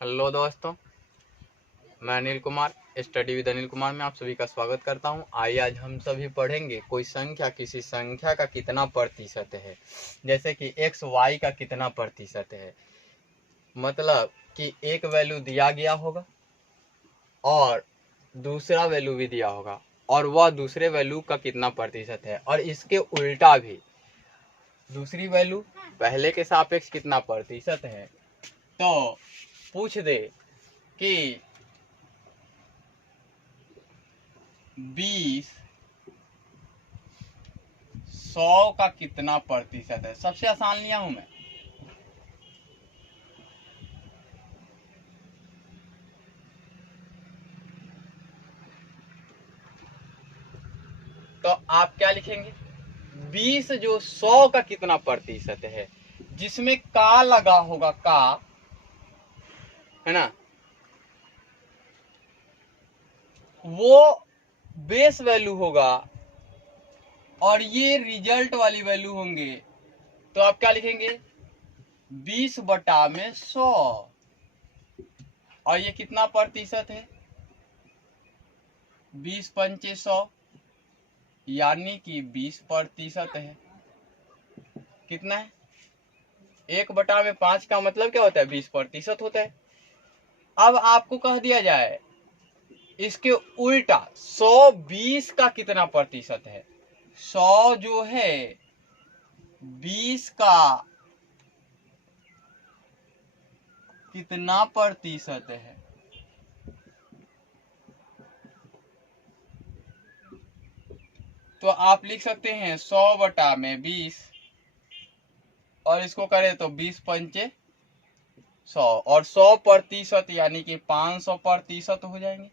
Hello दोस्तों, मैं Anil Kumar study with Anil Kumar में आप सभी का स्वागत करता हूं। आइए आज हम सभी पढ़ेंगे कोई संख्या किसी संख्या का कितना प्रतिशत है। जैसे कि एक्स वाई का कितना प्रतिशत है, मतलब कि एक वैल्यू दिया गया होगा और दूसरा वैल्यू भी दिया होगा और वह दूसरे वैल्यू का कितना प्रतिशत है, और इसके उल्टा भी दूसरी वैल्यू पहले के सापेक्ष कितना प्रतिशत है। तो पूछ दे कि 20 100 का कितना प्रतिशत है। सबसे आसान लिया हूं मैं। तो आप क्या लिखेंगे, 20 जो 100 का कितना प्रतिशत है, जिसमें का लगा होगा, का है ना, वो बेस वैल्यू होगा और ये रिजल्ट वाली वैल्यू होंगे। तो आप क्या लिखेंगे, 20 बटा में 100, और ये कितना प्रतिशत है, 20 पंचे 100, यानी कि 20% है। कितना है, 1/5 का मतलब क्या होता है, 20% होता है। अब आपको कह दिया जाए इसके उल्टा 100 20 का कितना प्रतिशत है। 100 जो है 20 का कितना प्रतिशत है। तो आप लिख सकते हैं 100 बटा में 20, और इसको करें तो 20 पंचे 100, और 100% यानी कि 500% हो जाएंगे।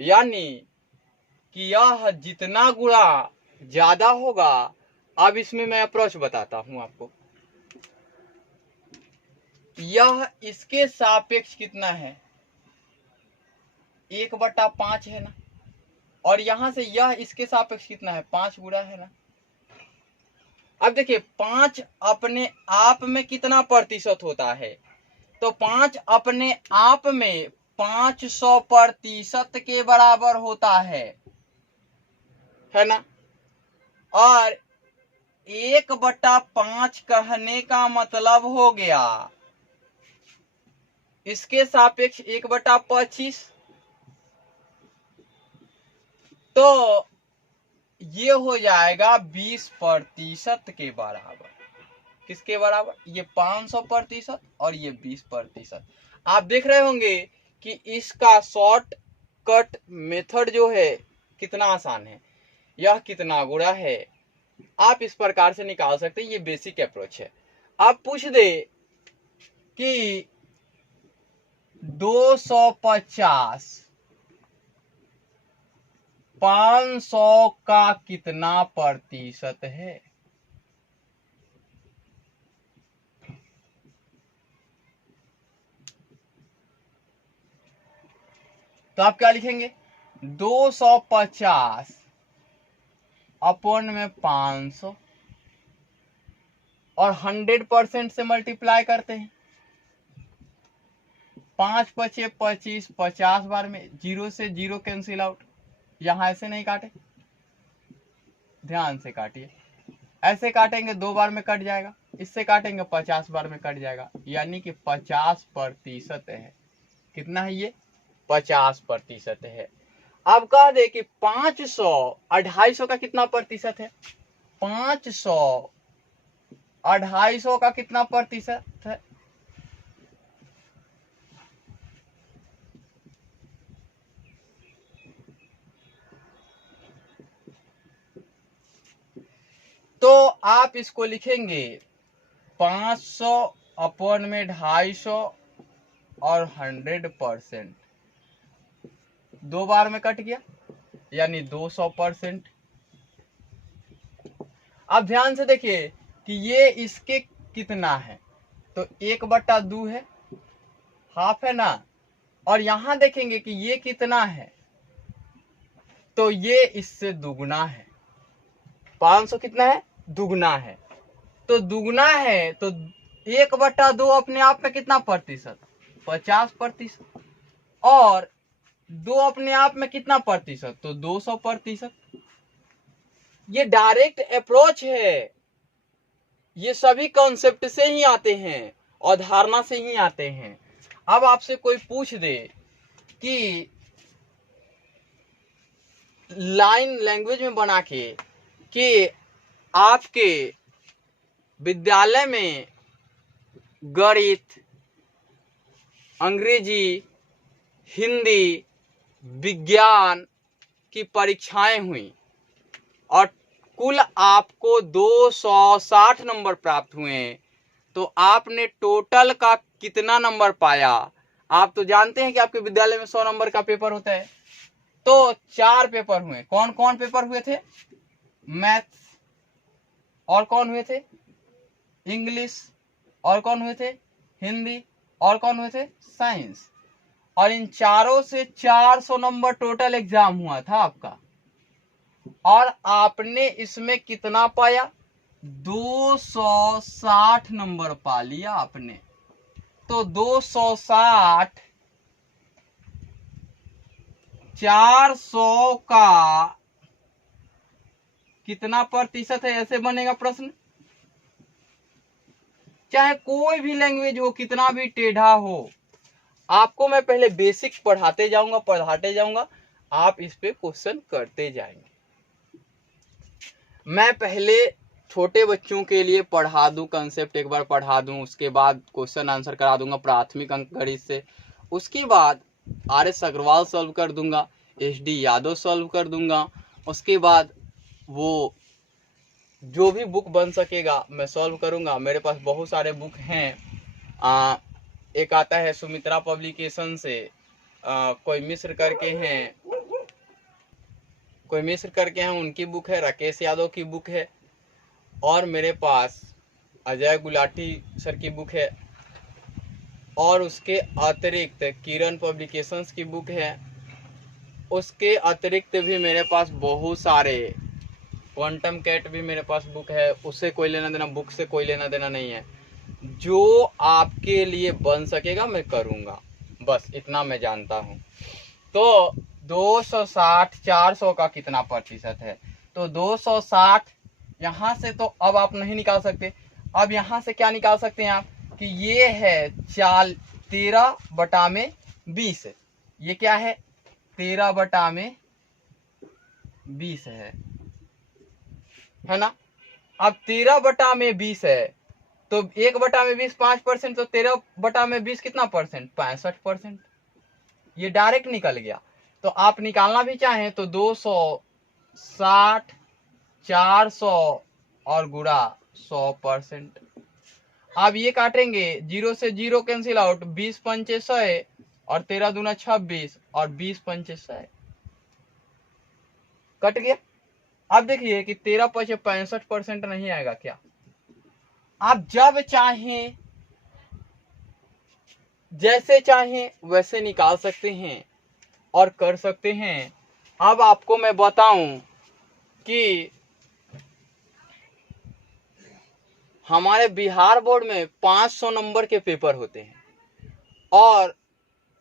यानी कि यह जितना गुणा ज्यादा होगा, अब इसमें मैं अप्रोच बताता हूं आपको। यह इसके सापेक्ष कितना है, 1/5 है ना, और यहां से यह इसके सापेक्ष कितना है, 5 गुणा है ना। अब देखिए 5 अपने आप में कितना प्रतिशत होता है, तो 5 अपने आप में 500% के बराबर होता है ना। और 1/5 कहने का मतलब हो गया इसके सापेक्ष 1/25। तो ये हो जाएगा 20% के बराबर। किसके बराबर, ये 500% और ये 20%। आप देख रहे होंगे कि इसका शॉर्टकट मेथड जो है कितना आसान है, यह कितना गुणा है, आप इस प्रकार से निकाल सकते हैं। ये बेसिक अप्रोच है। आप पूछ दे कि 250 500 का कितना प्रतिशत है। तो आप क्या लिखेंगे, 250 अपॉन में 500, और 100% से मल्टीप्लाई करते हैं। 5 पचे 25, 50 बार में 0 से 0 कैंसिल आउट। यहां ऐसे नहीं काटे, ध्यान से काटिए। ऐसे काटेंगे 2 बार में कट जाएगा, इससे काटेंगे 50 बार में कट जाएगा, यानी कि 50% है। कितना है ये, 50% है। अब कह दे कि 500 250 का कितना प्रतिशत है, 500 250 का कितना प्रतिशत है। तो आप इसको लिखेंगे 500 अपॉन में 250 और 100%, 2 बार में कट गया, यानी 200%। अब ध्यान से देखिए कि ये इसके कितना है, तो 1/2 है, हाफ है ना। और यहां देखेंगे कि ये कितना है, तो ये इससे दुगुना है। 500 कितना है, दुगुना है। तो दुगुना है तो 1/2 अपने आप में कितना प्रतिशत? 50%। और 2 अपने आप में कितना प्रतिशत? तो 200%। ये डायरेक्ट अप्रोच है, ये सभी कॉन्सेप्ट से ही आते हैं और धारणा से ही आते हैं। अब आपसे कोई पूछ दे कि लाइन लैंग्वेज में बना के कि आपके विद्यालय में गणित, अंग्रेजी, हिंदी, विज्ञान की परीक्षाएं हुई और कुल आपको 260 नंबर प्राप्त हुए, तो आपने टोटल का कितना नंबर पाया? आप तो जानते हैं कि आपके विद्यालय में 100 नंबर का पेपर होता है, तो 4 पेपर हुए। कौन कौन पेपर हुए थे? मैथ्स। और कौन हुए थे? इंग्लिश। और कौन हुए थे? हिंदी। और कौन हुए थे? साइंस। और इन चारों से 400 नंबर टोटल एग्जाम हुआ था आपका, और आपने इसमें कितना पाया? 260 नंबर पा लिया आपने। तो 260 400 का कितना प्रतिशत है? ऐसे बनेगा प्रश्न। चाहे कोई भी लैंग्वेज हो, कितना भी टेढ़ा हो, आपको मैं पहले बेसिक पढ़ाते जाऊंगा, आप इस पे क्वेश्चन करते जाएंगे। मैं पहले छोटे बच्चों के लिए पढ़ा दूं, कंसेप्ट एक बार पढ़ा दूं, उसके बाद क्वेश्चन आंसर करा दूंगा प्राथमिक अंक गणित से। उसके बाद RS अग्रवाल सॉल्व कर दूंगा, SD यादव सॉल्व कर दूंगा। उसके बाद वो जो भी बुक बन सकेगा मैं सॉल्व करूंगा। मेरे पास बहुत सारे बुक हैं। एक आता है सुमित्रा पब्लिकेशन से, कोई मिश्र करके हैं, उनकी बुक है। राकेश यादव की बुक है। और मेरे पास अजय गुलाटी सर की बुक है। और उसके अतिरिक्त किरण पब्लिकेशंस की बुक है। उसके अतिरिक्त भी मेरे पास बहुत सारे, क्वांटम कैट भी मेरे पास बुक है। उससे कोई लेना देना, बुक से कोई लेना देना नहीं है। जो आपके लिए बन सकेगा मैं करूंगा, बस इतना मैं जानता हूं। तो 260 400 का कितना प्रतिशत है? तो 260 यहां से तो अब आप नहीं निकाल सकते। अब यहां से क्या निकाल सकते हैं आप कि ये है 13/20। ये क्या है? 13/20 है ना। अब 13/20 है, तो 1/20 5%, तो 13/20 कितना परसेंट? 65%। ये डायरेक्ट निकल गया। तो आप निकालना भी चाहें तो 260 400 और गुणा 100%। आप ये काटेंगे, 0 से 0 कैंसिल आउट, 20 पंचे 100 और 13 दूना 26 और 20 पंचे 100 कट गया। अब देखिए कि 13 पंचे 65% नहीं आएगा क्या? आप जब चाहें जैसे चाहें वैसे निकाल सकते हैं और कर सकते हैं। अब आपको मैं बताऊं कि हमारे बिहार बोर्ड में 500 नंबर के पेपर होते हैं और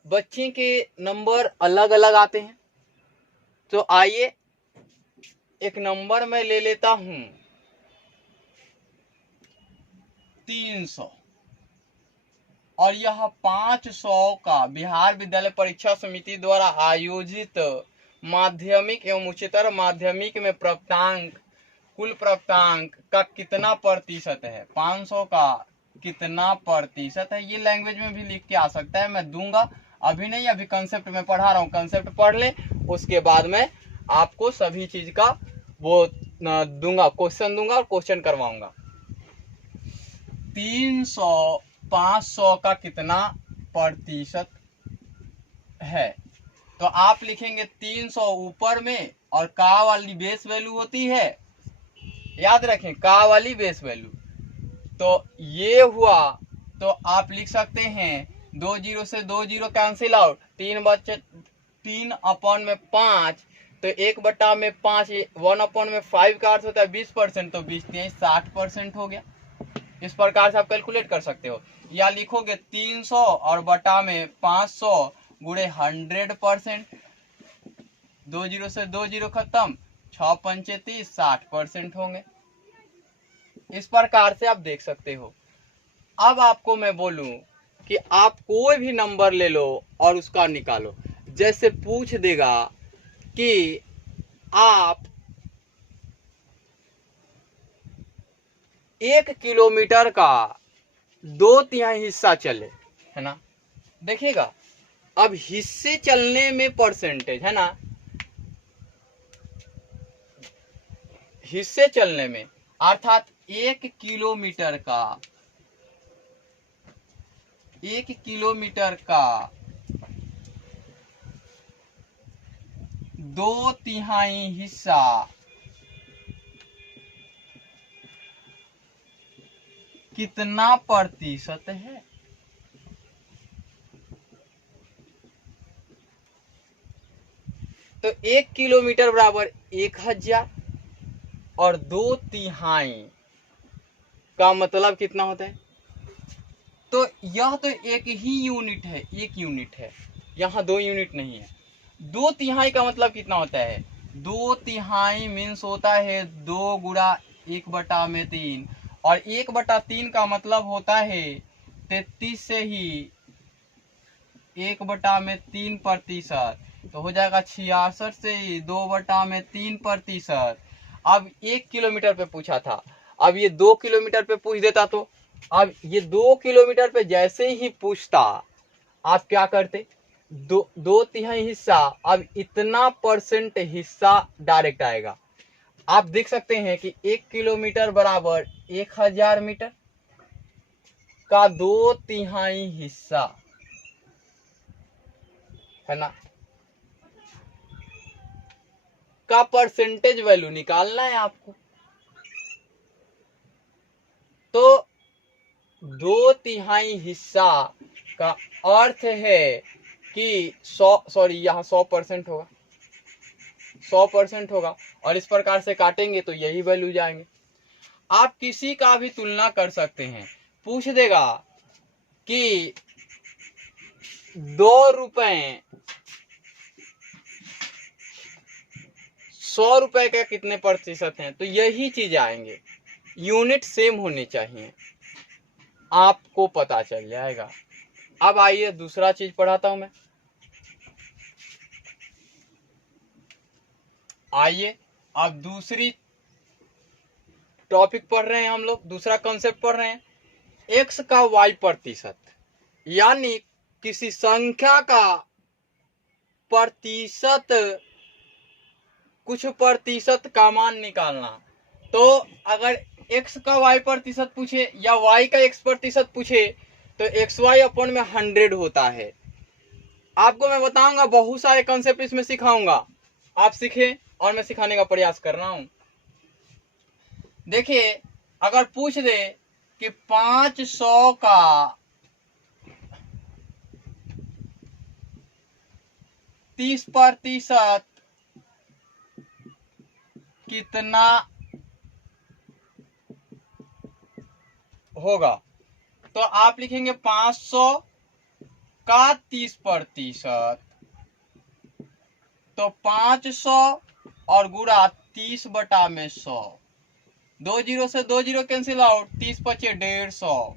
बच्चे के नंबर अलग अलग आते हैं। तो आइए एक नंबर मैं ले लेता हूं 300, और यह 500 का बिहार विद्यालय परीक्षा समिति द्वारा आयोजित माध्यमिक एवं उच्चतर माध्यमिक में प्राप्तांक, कुल प्राप्तांक का कितना प्रतिशत है? 500 का कितना प्रतिशत है? ये लैंग्वेज में भी लिख के आ सकता है, मैं दूंगा। अभी नहीं, अभी कंसेप्ट में पढ़ा रहा हूँ, कंसेप्ट पढ़ ले, उसके बाद में आपको सभी चीज का वो दूंगा, क्वेश्चन दूंगा और क्वेश्चन करवाऊंगा। 300 500 का कितना प्रतिशत है? तो आप लिखेंगे 300 ऊपर में, और का वाली बेस वैल्यू होती है, याद रखें का वाली बेस वैल्यू। तो ये हुआ, तो आप लिख सकते हैं 2 0 से 2 0 कैंसिल आउट, 3/5, तो 1/5 1/5 का अर्थ होता है 20%, तो 20 3 60% हो गया। इस प्रकार से आप कैलकुलेट कर सकते हो, या लिखोगे 300 और बटा में 500 गुणे 100%, 2 जीरो से 2 जीरो खत्म, 6 पंचे 30, 60% होंगे। इस प्रकार से आप देख सकते हो। अब आपको मैं बोलूं कि आप कोई भी नंबर ले लो और उसका निकालो। जैसे पूछ देगा कि आप 1 किलोमीटर का 2/3 हिस्सा चले, है ना। देखिएगा, अब हिस्से चलने में परसेंटेज, है ना, हिस्से चलने में अर्थात 1 किलोमीटर का 2/3 हिस्सा कितना प्रतिशत है। तो 1 किलोमीटर बराबर 1000 और 2/3 का मतलब कितना होता है। तो यह तो एक ही यूनिट है, एक यूनिट है, यहाँ 2 यूनिट नहीं है। 2/3 का मतलब कितना होता है, 2/3 मीन्स होता है 2 गुणा 1/3, और 1/3 का मतलब होता है 33 से ही 1/3%, तो हो जाएगा 66 से ही 2/3%। अब 1 किलोमीटर पे पूछा था, अब ये 2 किलोमीटर पे पूछ देता तो अब ये 2 किलोमीटर पे जैसे ही पूछता आप क्या करते, 2/3 हिस्सा, अब इतना परसेंट हिस्सा डायरेक्ट आएगा। आप देख सकते हैं कि 1 किलोमीटर बराबर 1000 मीटर का 2/3 हिस्सा, है ना, का परसेंटेज वैल्यू निकालना है आपको। तो 2/3 हिस्सा का अर्थ है कि 100% होगा, 100% होगा, और इस प्रकार से काटेंगे तो यही वैल्यू जाएंगे। आप किसी का भी तुलना कर सकते हैं, पूछ देगा कि 2 रुपए 100 रुपए के कितने प्रतिशत हैं, तो यही चीज आएंगे, यूनिट सेम होनी चाहिए, आपको पता चल जाएगा। अब आइए दूसरा चीज पढ़ाता हूं मैं। आइए अब दूसरी टॉपिक पढ़ रहे हैं हम लोग, दूसरा कॉन्सेप्ट पढ़ रहे हैं, x का y प्रतिशत, यानी किसी संख्या का प्रतिशत, कुछ प्रतिशत का मान निकालना। तो अगर x का y प्रतिशत पूछे या y का x प्रतिशत पूछे तो xy अपॉन में 100 होता है। आपको मैं बताऊंगा, बहुत सारे कॉन्सेप्ट इसमें सिखाऊंगा, आप सीखें और मैं सिखाने का प्रयास कर रहा हूं। देखिए, अगर पूछ दे कि 500 का 30% कितना होगा, तो आप लिखेंगे 500 का 30%, तो 500 और गुणा 30/100, 2 जीरो से 2 जीरो कैंसिल आउट, 30 × 5 = 150,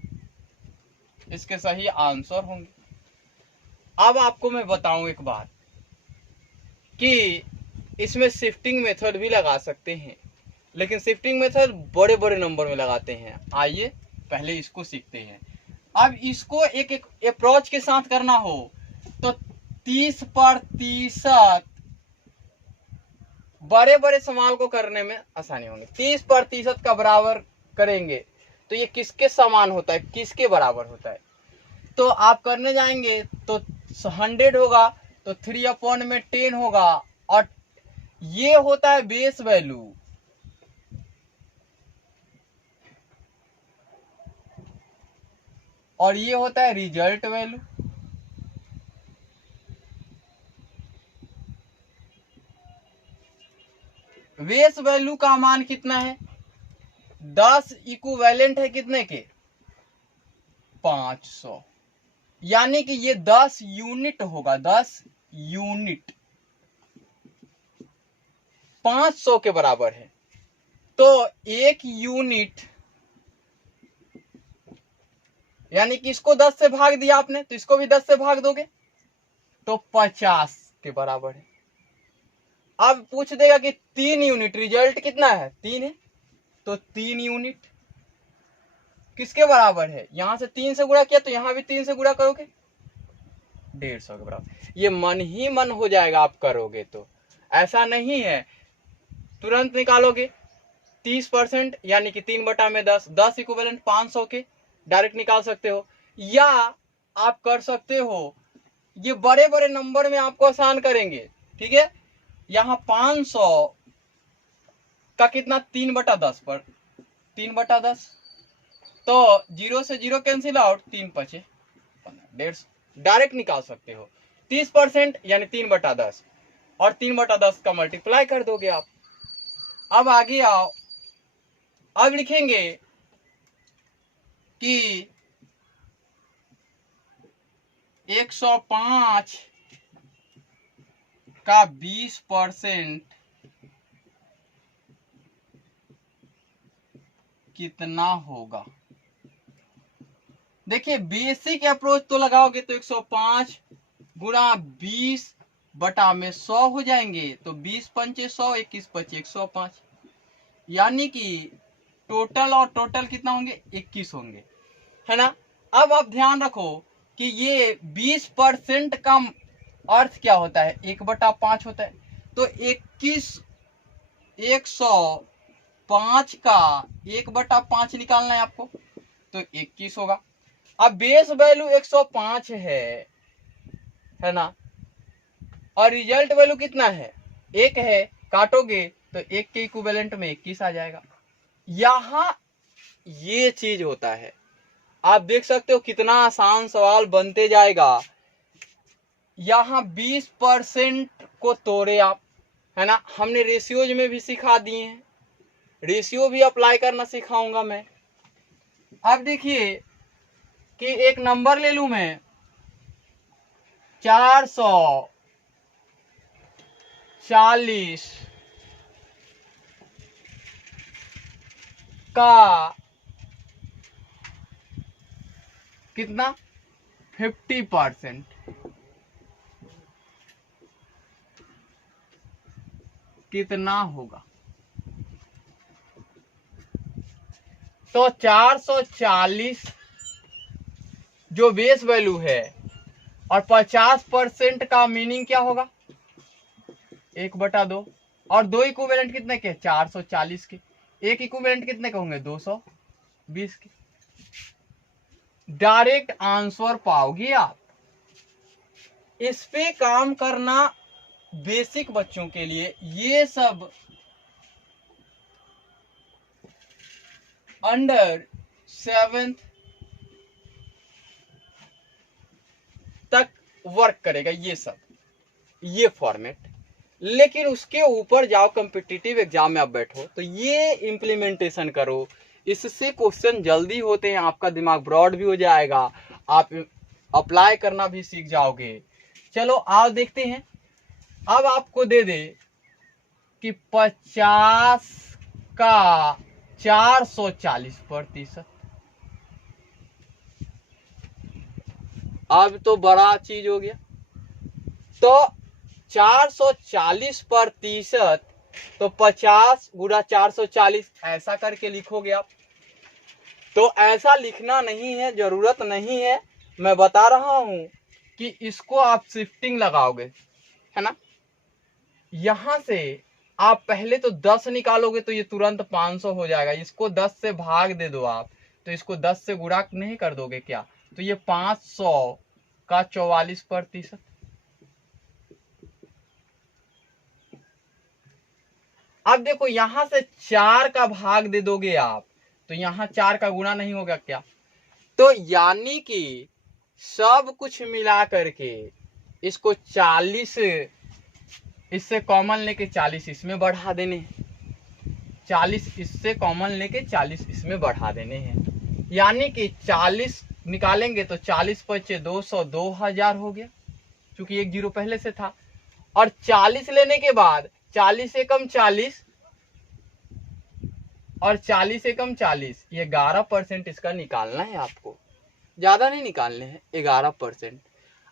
इसके सही आंसर होंगे। अब आपको मैं बताऊं एक बात कि इसमें शिफ्टिंग मेथड भी लगा सकते हैं, लेकिन शिफ्टिंग मेथड बड़े बड़े नंबर में लगाते हैं। आइए पहले इसको सीखते हैं। अब इसको एक अप्रोच के साथ करना हो तो 30% बड़े बड़े सवाल को करने में आसानी होगी। 30% का बराबर करेंगे तो ये किसके समान होता है, किसके बराबर होता है, तो आप करने जाएंगे तो 100 होगा, तो 3/10 होगा, और ये होता है बेस वैल्यू, और ये होता है रिजल्ट वैल्यू। बेस वैल्यू का मान कितना है, 10 इक्विवेलेंट है कितने के, 500, यानी कि ये 10 यूनिट होगा, 10 यूनिट 500 के बराबर है। तो 1 यूनिट यानी कि इसको 10 से भाग दिया आपने, तो इसको भी 10 से भाग दोगे तो 50 के बराबर है। अब पूछ देगा कि 3 यूनिट, रिजल्ट कितना है 3 है, तो 3 यूनिट किसके बराबर है, यहां से 3 से गुणा किया तो यहां भी 3 से गुणा करोगे 150 के बराबर। ये मन ही मन हो जाएगा आप करोगे तो, ऐसा नहीं है तुरंत निकालोगे। 30% यानी कि 3/10, 10 इक्विवेलेंट 500 के डायरेक्ट निकाल सकते हो, या आप कर सकते हो ये बड़े बड़े नंबर में आपको आसान करेंगे, ठीक है। यहाँ 500 का कितना 3/10 पर 3/10, तो 0 से 0 कैंसिल आउट, 3 5 150 डायरेक्ट निकाल सकते हो। 30% यानी 3/10 और 3/10 का मल्टीप्लाई कर दोगे आप। अब आगे आओ, अब लिखेंगे कि 105 का 20% कितना होगा। देखिए बेसिक अप्रोच तो लगाओगे तो 105 गुणा 20/100 हो जाएंगे, तो 20 पंचे 100, 21 पचे 105, यानी कि टोटल और टोटल कितना होंगे 21 होंगे, है ना। अब आप ध्यान रखो कि ये 20% का अर्थ क्या होता है 1/5 होता है, तो 105 का 1/5 निकालना है आपको, तो 21 होगा। अब बेस वैल्यू 105 है ना, और रिजल्ट वैल्यू कितना है 1 है, काटोगे तो 1 के इक्विवेलेंट में 21 आ जाएगा। यहां ये चीज होता है, आप देख सकते हो कितना आसान सवाल बनते जाएगा। यहां 20% को तोड़े आप, है ना, हमने रेशियोज में भी सिखा दिए हैं, रेशियो भी अप्लाई करना सिखाऊंगा मैं। अब देखिए कि एक नंबर ले लूं मैं 440 का कितना 50% कितना होगा। तो 440 जो बेस वैल्यू है और 50% का मीनिंग क्या होगा 1/2, और 2 इक्विवेलेंट कितने के 440 के, 1 इक्विवेलेंट कितने के होंगे 220 के। डायरेक्ट आंसर पाओगे आप। इस पे काम करना बेसिक बच्चों के लिए, ये सब अंडर 7th तक वर्क करेगा ये सब, ये फॉर्मेट। लेकिन उसके ऊपर जाओ कॉम्पिटिटिव एग्जाम में आप बैठो तो ये इम्प्लीमेंटेशन करो, इससे क्वेश्चन जल्दी होते हैं, आपका दिमाग ब्रॉड भी हो जाएगा, आप अप्लाई करना भी सीख जाओगे। चलो आओ देखते हैं। अब आपको दे दे कि 50 का 440%, अब तो बड़ा चीज हो गया। तो 440%, तो 50 गुणा 440 ऐसा करके लिखोगे आप। तो ऐसा लिखना नहीं है, जरूरत नहीं है, मैं बता रहा हूं कि इसको आप शिफ्टिंग लगाओगे, है ना। यहां से आप पहले तो 10 निकालोगे तो ये तुरंत 500 हो जाएगा, इसको 10 से भाग दे दो आप, तो इसको 10 से गुणा नहीं कर दोगे क्या, तो ये 500 का 44%। अब देखो यहां से 4 का भाग दे दोगे आप, तो यहां 4 का गुणा नहीं होगा क्या, तो यानी कि सब कुछ मिला करके इसको 40 इससे कॉमन लेके 40 इसमें बढ़ा देने हैं, 40 इससे कॉमन लेके 40 इसमें बढ़ा देने हैं, यानी कि 40 निकालेंगे तो 40 पच्चे 200, 2000 हो गया, क्योंकि एक जीरो पहले से था। और 40 लेने के बाद 40 एकम 40 और 40 एकम 40, ये 11% इसका निकालना है आपको, ज्यादा नहीं निकालने हैं, 11%।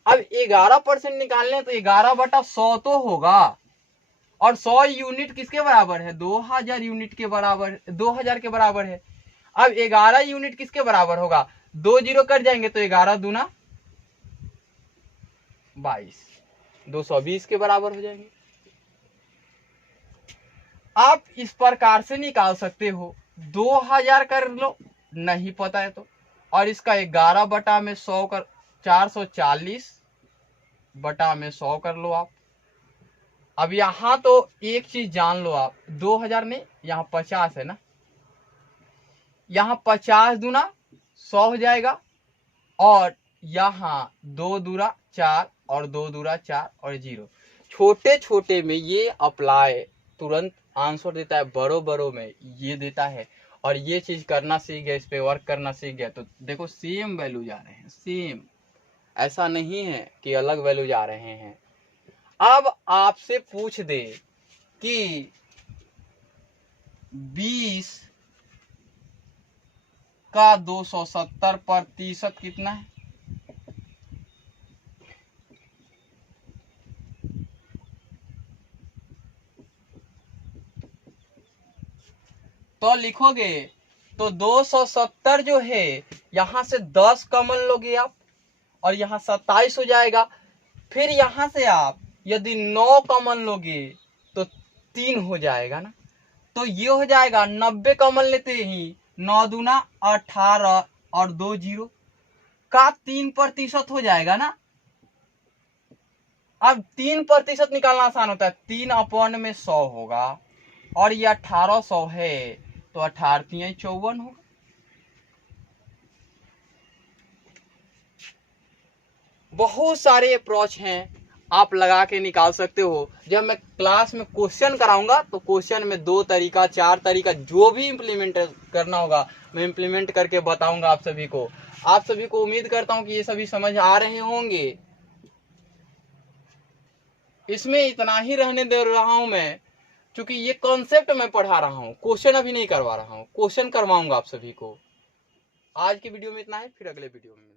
अब 11% निकालने हैं तो 11/100 तो होगा, और 100 यूनिट किसके बराबर है, 2000 यूनिट के बराबर, 2000 के बराबर है। अब 11 यूनिट किसके बराबर होगा, 2 जीरो कट जाएंगे तो 11 दूना 22, 220 के बराबर हो जाएंगे। आप इस प्रकार से निकाल सकते हो, 2000 कर लो, नहीं पता है तो, और इसका 11/100 कर 440 बटा में 100 कर लो आप। अब यहां तो एक चीज जान लो आप, 2000 नहीं, यहाँ 50 है ना, यहाँ 50 दूना 100 हो जाएगा, और यहाँ 2 दूरा 4 और 2 दूरा 4 और 0। छोटे छोटे में ये अप्लाई तुरंत आंसर देता है, बड़ों बड़ों में ये देता है। और ये चीज करना सीख गया, इस पे वर्क करना सीख गया तो देखो सेम वैल्यू जा रहे हैं, सेम, ऐसा नहीं है कि अलग वैल्यू जा रहे हैं। अब आपसे पूछ दे कि 20 का 270% कितना है, तो लिखोगे तो 270 जो है, यहां से 10 कॉमन लोगे आप, और यहाँ 27 हो जाएगा। फिर यहां से आप यदि 9 कॉमन लोगे तो 3 हो जाएगा ना, तो ये हो जाएगा 90 कॉमन लेते ही 9 दूना 18 और 2 जीरो का 3% हो जाएगा ना। अब 3% निकालना आसान होता है, 3/100 होगा, और ये 1800 है तो 18 3 54 होगा। बहुत सारे अप्रोच हैं, आप लगा के निकाल सकते हो। जब मैं क्लास में क्वेश्चन कराऊंगा तो क्वेश्चन में 2 तरीका 4 तरीका जो भी इम्प्लीमेंट करना होगा मैं इम्प्लीमेंट करके बताऊंगा आप सभी को। आप सभी को उम्मीद करता हूं कि ये सभी समझ आ रहे होंगे। इसमें इतना ही रहने दे रहा हूं मैं, क्योंकि ये कॉन्सेप्ट मैं पढ़ा रहा हूं, क्वेश्चन अभी नहीं करवा रहा हूं, क्वेश्चन करवाऊंगा आप सभी को। आज की वीडियो में इतना है, फिर अगले वीडियो में